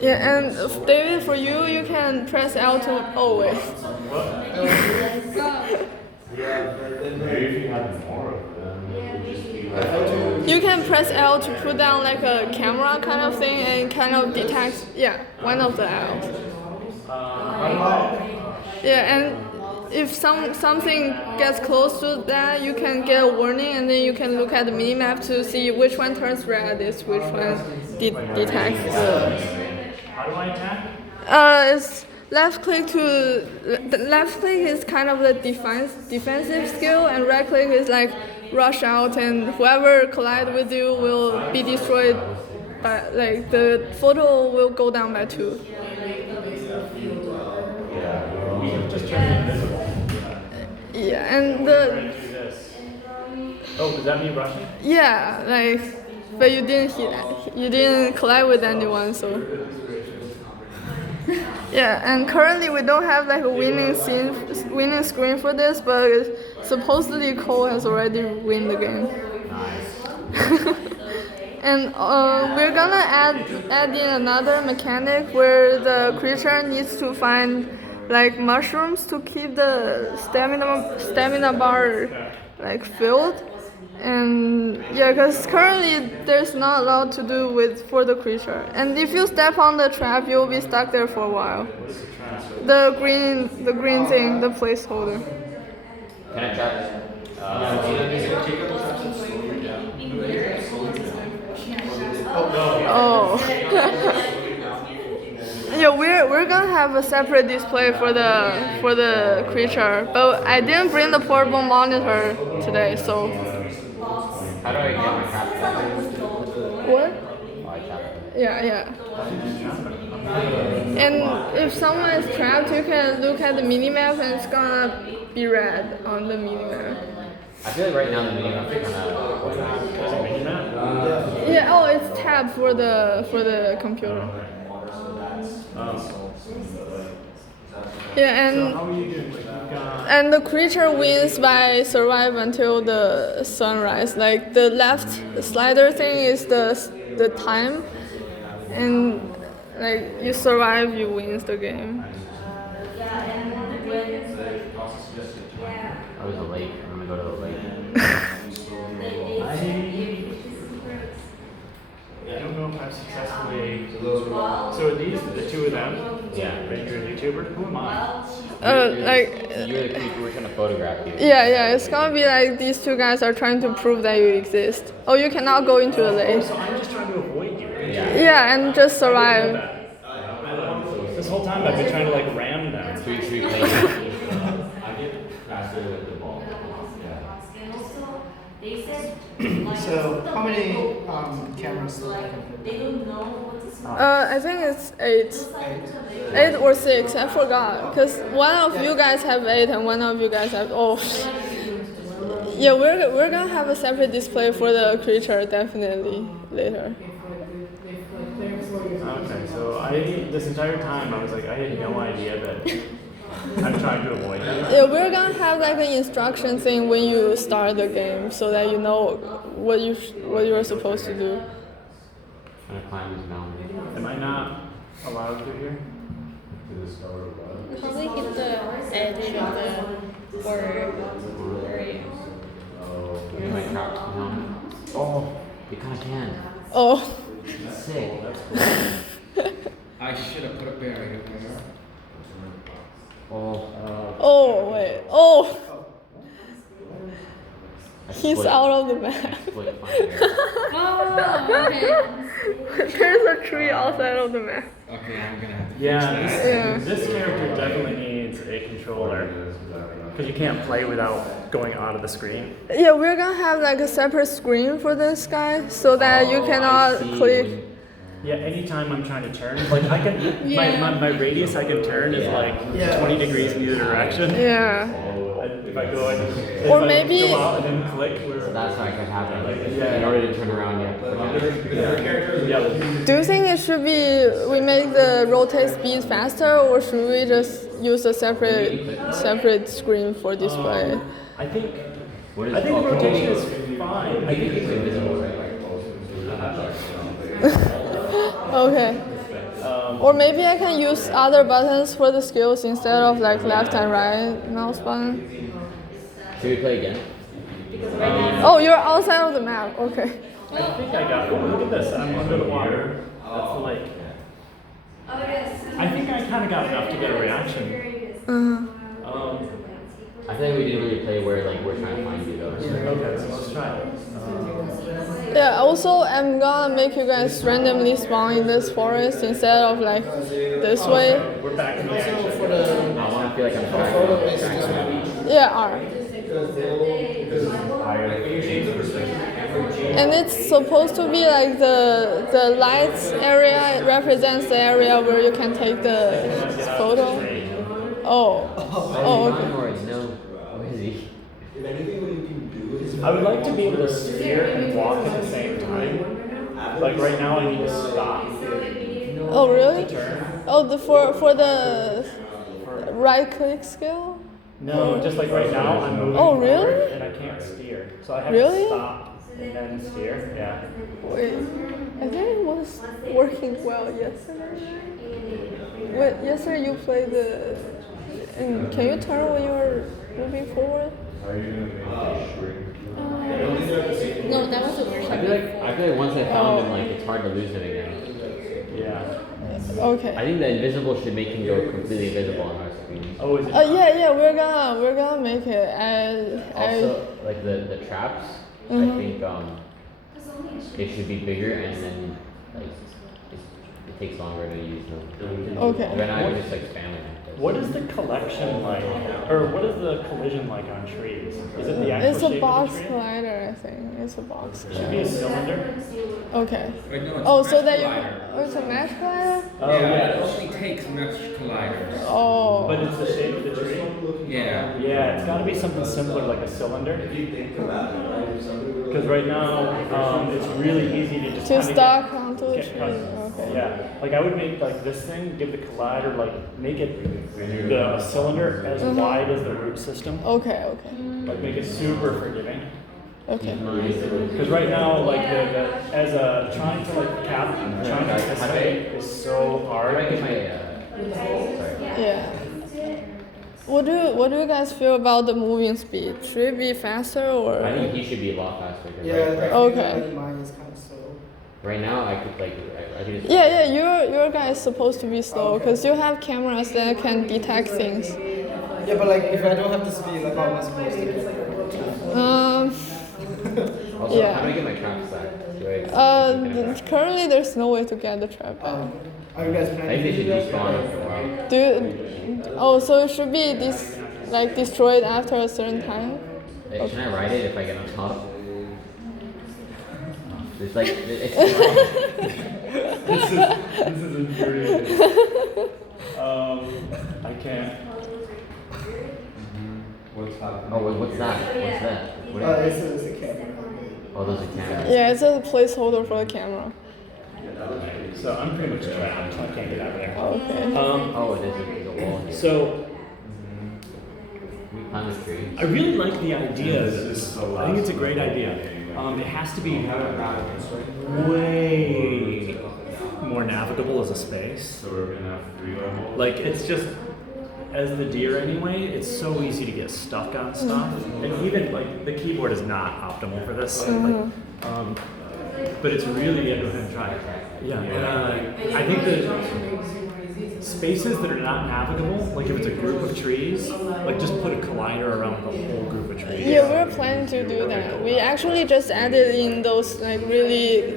Yeah, and David, for you, you can press L to. Oh wait. Maybe if you had more of them, it would just be like. You can press L to put down like a camera kind of thing and kind of detect, yeah, one of the L's. Yeah, and if something gets close to that, you can get a warning, and then you can look at the minimap to see which one turns red, is which one detects the. How do I attack? It's left click to. The left click is kind of the defensive skill, and right click is like rush out, and whoever collide with you will be destroyed. By like the photo will go down by 2. Just turn me invisible. Yeah, and the. Oh, does that mean Russian? Yeah, like, but you didn't collide with anyone, so. Yeah, and currently we don't have like a winning screen for this, but supposedly Cole has already win the game. And we're gonna add in another mechanic where the creature needs to find like mushrooms to keep the stamina bar like filled. And yeah, because currently there's not a lot to do for the creature. And if you step on the trap, you'll be stuck there for a while. The green thing, the placeholder. Can I trap? Oh. Yeah, we're gonna have a separate display for the creature, but I didn't bring the portable monitor today, so. How do I get my trap? What? Oh, I trap it. Yeah. And if someone is trapped, you can look at the minimap and it's gonna be red on the minimap. I feel like right now the minimap is kind of organized. Yeah. Oh, it's tab for the computer. Yeah, and the creature wins by survive until the sunrise. Like the left slider thing is the time, and like you survive, you wins the game. I was a lake. I'm gonna go to the lake. I don't know if I've successfully. So are these the 2 of them? Yeah. Are you a YouTuber? Who am I? Like. You're the people who were trying to photograph you. Yeah, it's gonna be like these 2 guys are trying to prove that you exist. Oh, you cannot go into the lake. So I'm just trying to avoid you. Yeah, and just survive. This whole time I've been trying to like ram them. So, how many cameras? I think it's 8. 8 or 6, I forgot. Because one of you guys have 8 and one of you guys have. Oh. Yeah, we're gonna have a separate display for the creature definitely later. Okay, so this entire time I was like, I had no idea that I'm trying to avoid that. Yeah, we're gonna have like an instruction thing when you start the game so that you know what you're supposed to do. Trying to climb this mountain. Am I not allowed to here? Probably hit the edge of the border. Am I trapped now? Oh, you kind of can. Oh. Sick. I should have put a barrier there. Oh wait. Oh. He's out of the map. Oh, okay. There's a tree outside of the map. Okay, I'm gonna have to. Yeah, this character definitely needs a controller. Because you can't play without going out of the screen. Yeah, we're gonna have like a separate screen for this guy so that you cannot click. Yeah, anytime I'm trying to turn, like I can, my radius I can turn is like 20 degrees in either direction. Yeah. If I go and Or maybe. go out and then click. So that's how it can happen. In order to turn around, you have to click. Do you think it should be we make the rotate speed faster, or should we just use a separate screen for display? I think rotation is fine. I think it's invisible. Okay. Or maybe I can use other buttons for the skills instead of like left and right mouse button. Should we play again? Oh, you're outside of the map. Okay. I think I got it. Oh, look at this. I'm under the water. That's the lake. I think I kind of got enough to get a reaction. I think we didn't really play where like we're trying to find you though. Okay, so let's try it. Yeah. Also, I'm gonna make you guys randomly spawn in this forest instead of like this way. We're back in the action. I want to feel like I'm Photo is trying this to one. Yeah. R. And it's supposed to be like the lights area. It represents the area where you can take the photo. Oh. Oh. Okay. already know. Where is he? I would like to be able to steer and walk at the same time. Like right now, I need to stop Oh really? to turn. Oh, for the right click skill. No, just like right now, I'm moving Oh, really? forward and I can't steer. So I have Really? to stop and then steer. Yeah. Wait, I think it was working well yesterday. Wait, yesterday you played the. And can you turn when you're moving forward? Are you gonna make it shrink? No, that was a workshop. I feel like once I found him, like it's hard to lose him again. Yeah. Okay. I think the invisible should make him go completely invisible on our screen. Oh, is it? Yeah, we're gonna make it. Also, like the traps, I think it should be bigger and then like it takes longer to use them. Okay. Right now I'm just like spamming it. What is the collection like, or what is the collision like on trees? Is it the actual It's shape a of box the tree? collider, I think. It's a box It should be a collider. cylinder. Okay. Wait, no, it's Oh, a so mesh that you. collider. Oh, it's a mesh collider. Oh Yeah, yeah. it only takes mesh colliders. Oh. But it's the shape of the tree. Yeah. Yeah, it's got to be something similar like a cylinder. Because right now, it's really easy to just To kinda stock onto the get tree. cut. Okay. Yeah, like I would make like this thing, give the collider, like make it the cylinder as wide as the root system. Okay. Okay. Like make it super forgiving. Okay. Because right now, like as a trying to escape is so How do I hard. get my sorry. Yeah. What do you guys feel about the moving speed? Should it be faster or? I think he should be a lot faster. 'Cause Yeah, right, Okay. I think mine is kind of slow. right now I could like I could just Yeah, your guy is supposed to be slow because you have cameras that can detect things. Yeah, but like if I don't have the speed, like how am I supposed to get there? Also, Yeah. how do I get my traps back? Do I, Currently there's no way to get the trap back. Are you guys I think planning they to should do that? despawn after a while. So it should be destroyed after a certain time. Hey, can I ride it if I get on top? It's like it's This is infuriating. I can't. What's happening? oh what's that? What's that? What is It's a camera. oh those are cameras. Yeah, it's a placeholder for the camera. So I'm pretty much trapped. I can't get out of there. Okay. Oh it is a wall here. So We climb the tree. I really like the idea of this. I think it's a great idea. It has to be way more navigable as a space. So we're gonna have 3 levels. Like it's just as the deer anyway, it's so easy to get stuck on stuff. And even like the keyboard is not optimal for this. But it's really go ahead and try it. Yeah. I think that spaces that are not navigable, like if it's a group of trees, like just put a collider around the whole group of trees. Yeah, we're planning to do that. We actually just added in those like really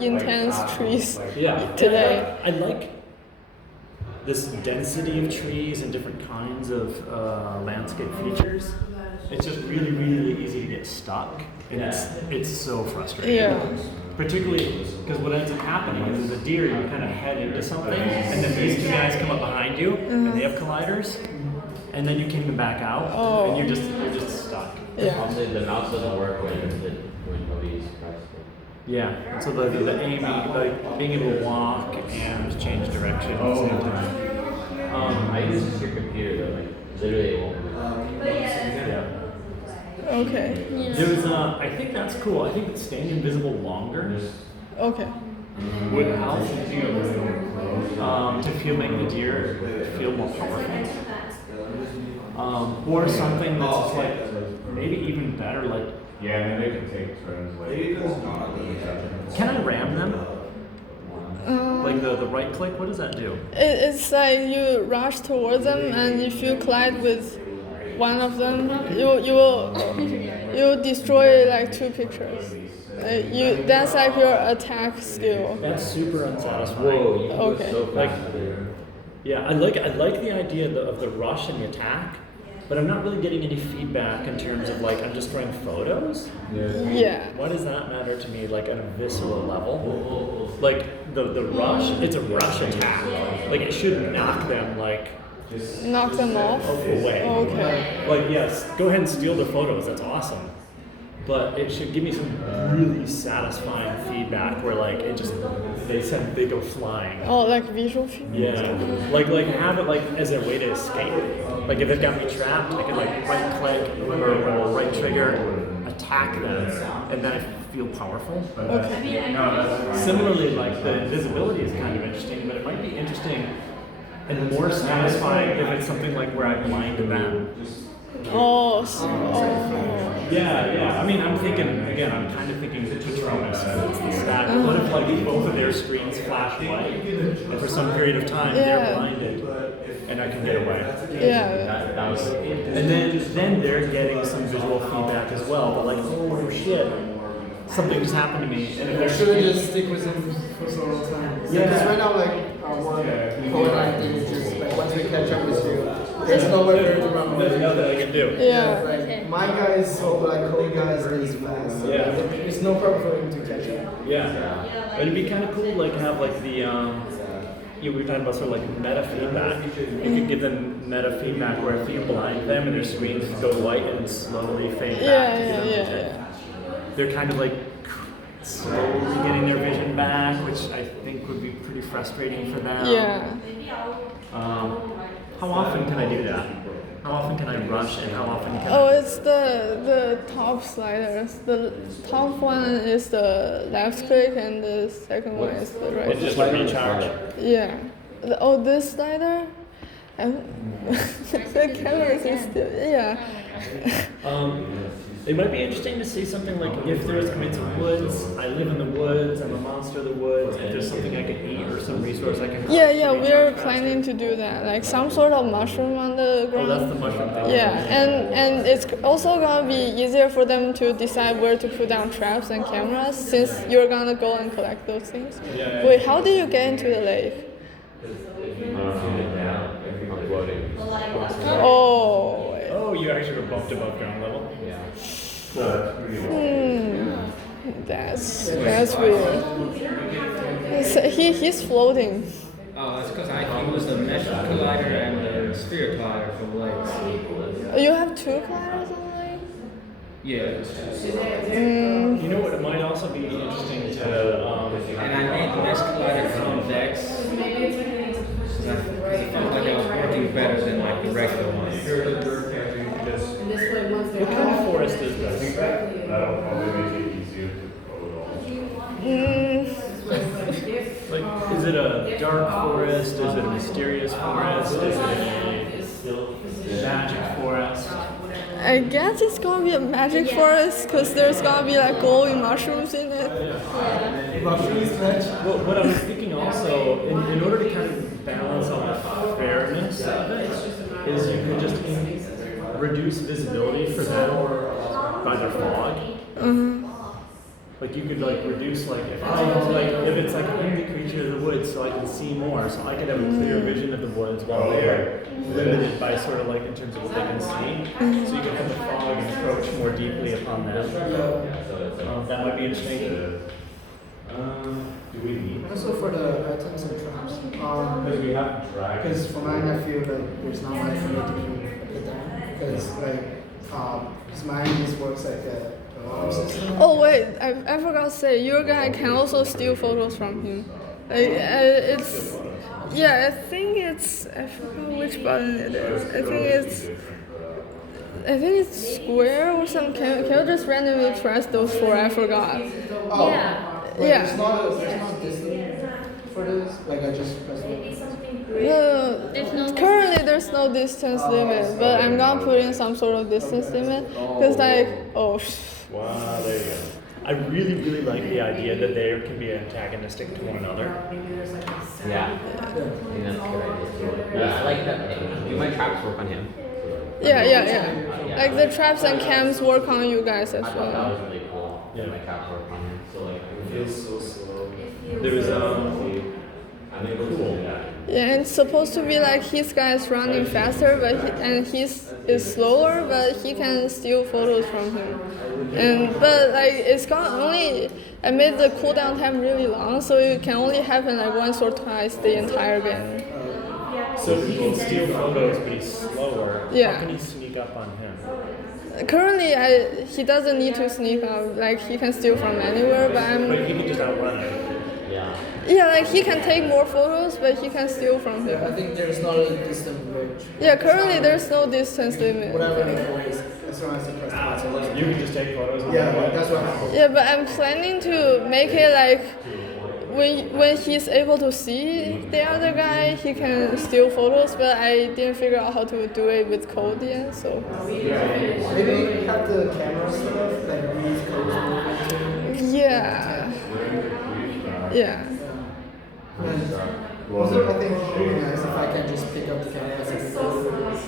intense trees Yeah. today. I like this density of trees and different kinds of landscape features. It's just really, really easy to get stuck, and it's so frustrating. Yeah. Particularly because what ends up happening is, as a deer, you kind of head into something, and then these two guys come up behind you, and they have colliders, and then you kick them back out, and you're just stuck. Yeah. Also the mouse doesn't work when nobody's pressed it. Yeah. And so the aiming, like being able to walk and change direction at the same time. I use this your computer though, like literally it won't move. Yeah. Okay. There's I think that's cool. I think that staying invisible longer Okay. Without thinking of to feel make the deer feel more powerful. Or something that's just like maybe even better, like Yeah, and then they can take turns like. can I ram them? Like the right click, what does that do? It's like you rush towards them, and if you collide with one of them, you will destroy like 2 pictures. That's like your attack skill. That's super unsatisfying. Whoa, you can go Okay. so fast. Like, yeah, I like the idea of the rush and the attack, but I'm not really getting any feedback in terms of like I'm just drawing photos. Yeah. Why does that matter to me, like on a visceral level? Like the rush, it's a rush attack. Like it should knock them like Knock them off. away. Okay. Like yes, go ahead and steal the photos. That's awesome. But it should give me some really satisfying feedback where like it just they go flying. Oh, like visual feedback. Yeah, like have it like as a way to escape. Like if they've got me trapped, I can like right click or right trigger, attack them, and then I feel powerful. Okay. Similarly, like the invisibility is kind of interesting, but it might be interesting and more satisfying if it's something like where I blind them. Oh. Yeah. I mean, I'm kind of thinking Patronus as the stack. What if like both of their screens flash white, and for some period of time they're blinded, and I can get away. Yeah. That was. And then they're getting some visual feedback as well. But like, oh shit, something just happened to me. And if I they're shouldn't just stick with him for so long time. Yeah. Because right now, like, one Code 19 is just like, once they catch up with you, there's nowhere for you to run there's away. nothing I can do. Yeah. Like, my guy is so, like, Code guy is fast. Yeah. There's no problem for him to catch up. Yeah. But it'd be kind of cool, like have like the we were talking about sort of like meta feedback. You could give them meta feedback where if you blind them and their screens go white and slowly fade back to give them they're kind of like slowly getting their vision back, which I think would be pretty frustrating for them. Yeah. How often can I do that? How often can I rush and how often can Oh, I... it's the top sliders. The top one is the left click, and the second one is the right. It's just a recharge. Yeah. This slider? The camera is still, yeah. It might be interesting to see something like if there's coming to woods, I live in the woods, I'm a monster of the woods, if there's something I can eat or some resource I can... Yeah, we're planning to do that. Like some sort of mushroom on the Oh, ground. that's the mushroom thing. Yeah, and it's also gonna be easier for them to decide where to put down traps and cameras since you're gonna go and collect those things. Yeah. Wait, how did you get into the lake? I'm floating. Oh, wait. Oh, you actually were bumped above ground level? Yeah. That's weird. He's floating. Oh, that's because I use the mesh collider and the sphere collider for legs. You have 2 colliders on the lake? Yeah. You know what, it might also be interesting to... And I made the mesh collider from Dex. Because I felt like I was working better than like the regular one. what kind of forest is this? That'll probably make it easier to code all. Like, is it a dark forest? Is it a mysterious forest? Is it a magic forest? I guess it's gonna be a magic forest because there's gonna be like glowing mushrooms in it. Mushrooms, match. Well, what I was thinking also, in order to kind of balance out the fairness of it, is you could just reduce visibility for them by their fog. Like you could like reduce like if it's like I'm the creature of the woods, so I can see more, so I can have a clear vision of the woods while they're limited by sort of like in terms of what they can see. So you can put the fog and approach more deeply upon them. That might be interesting. Do we need? Also for the items and traps. Because we have dragons. Because for mine, I feel like there's not much for me to put down. Because like, because mine just works like a system. Oh wait, I forgot to say, your guy can also steal photos from him. Like, it's, yeah, I forgot which button it is. I think it's square or something. Can you just randomly press those 4? I forgot. Oh. Yeah. Yeah. There's not distance for this. Like I just press it. There's no Currently, there's no distance limit, but I'm gonna put in some sort of distance limit because, like, Wow, there you go. I really, really like the idea that they can be antagonistic to one another. Yeah. I think that's a good idea too. I like that. Do my traps work on him? yeah. Like the traps and cams work on you guys as I thought that well. was really cool. Yeah. My traps work on him. So like, It feels so slow. There's I'm able to do that. Yeah, and it's supposed to be like his guy is running faster, but his is slower, but he can steal photos from him. But like it's gone only. I made the cooldown time really long, so it can only happen like once or twice the entire game. So he can steal photos, but he's slower. Yeah. How can he sneak up on him? Currently, he doesn't need to sneak up. Like he can steal from anywhere, but But he can just outrun it. yeah, like he can take more photos, but he can steal from him. I think there's not a distance range. Yeah, currently there's no distance limit. Whatever the goal is, as long as you press the button. You can just take photos of Yeah, him. that's what happens. Yeah, but I'm planning to make it like when he's able to see the other guy, he can steal photos. But I didn't figure out how to do it with code yet, so Maybe have the camera stuff like these codes. yeah. And also, I think it would be nice if I can just pick up the camera as a code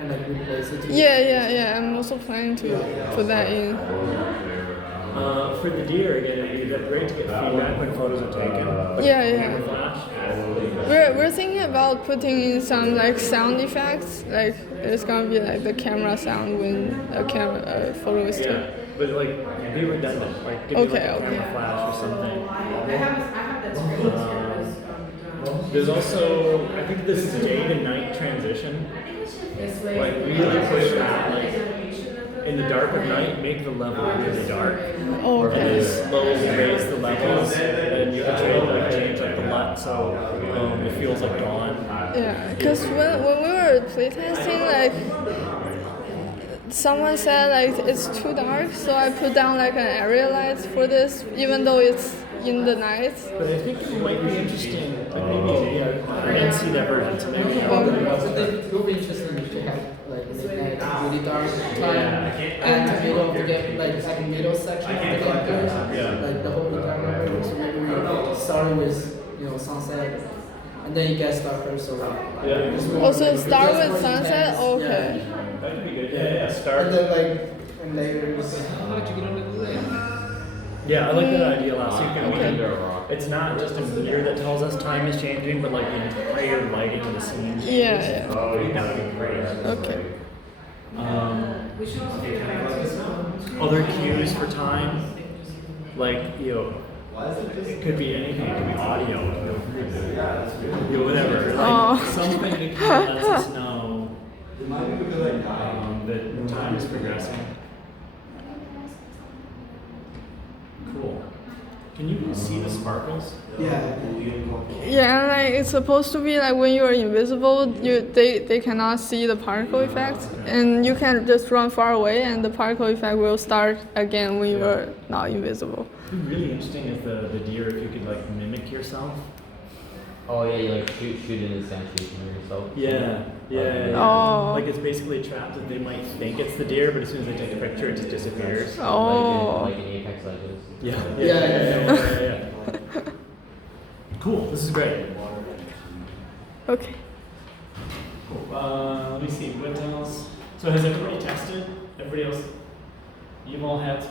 and like replace it. Yeah. I'm also planning to put that in. For the deer, again, it'd be great to get feedback when photos are taken. Yeah. Flash. We're thinking about putting in some like sound effects. Like there's gonna be like the camera sound when a photo is taken. Yeah, but like be redundant. Like give me like a camera flash or something. There's also, I think this day to night transition. Like really push that. Like in the dark of night, make the level really dark. Oh, And okay. then slowly raise the levels, and you can change like the light so it feels like dawn. Yeah, because when we were playtesting, like someone said like it's too dark, so I put down like an area light for this, even though it's in the night. But I think it might be interesting, like maybe I didn't see that version, so maybe It would be interesting if you had like midnight really dark time and the middle of the game, like middle section of the game, like the whole entire game. So maybe we started with sunset, and then it gets darker. So Also start with sunset. Okay. that could be good. Yeah, start. And then like in layers. Yeah, I like that idea last week. And Okay. it's not just a meter that tells us time is changing, but like the entire lighting of the scene. Yeah. Oh, that would be great. Okay. Other cues for time, like it could be anything. It could be audio, whatever. Like something that kind of lets us know that time is progressing. Cool. Can you see the sparkles? Yeah. Yeah, and like it's supposed to be like when you are invisible, they cannot see the particle effect, and you can just run far away, and the particle effect will start again when you are not invisible. It'd be really interesting if the deer, if you could like mimic yourself. Oh yeah, you like shoot in the sand shooting yourself. Yeah. Oh. Like it's basically a trap that they might think it's the deer, but as soon as they take a picture, it just disappears. Oh. Like in Apex Legends. Yeah. Cool. This is great. Okay. Cool. Let me see. What else? So has everybody tested? Everybody else? You've all had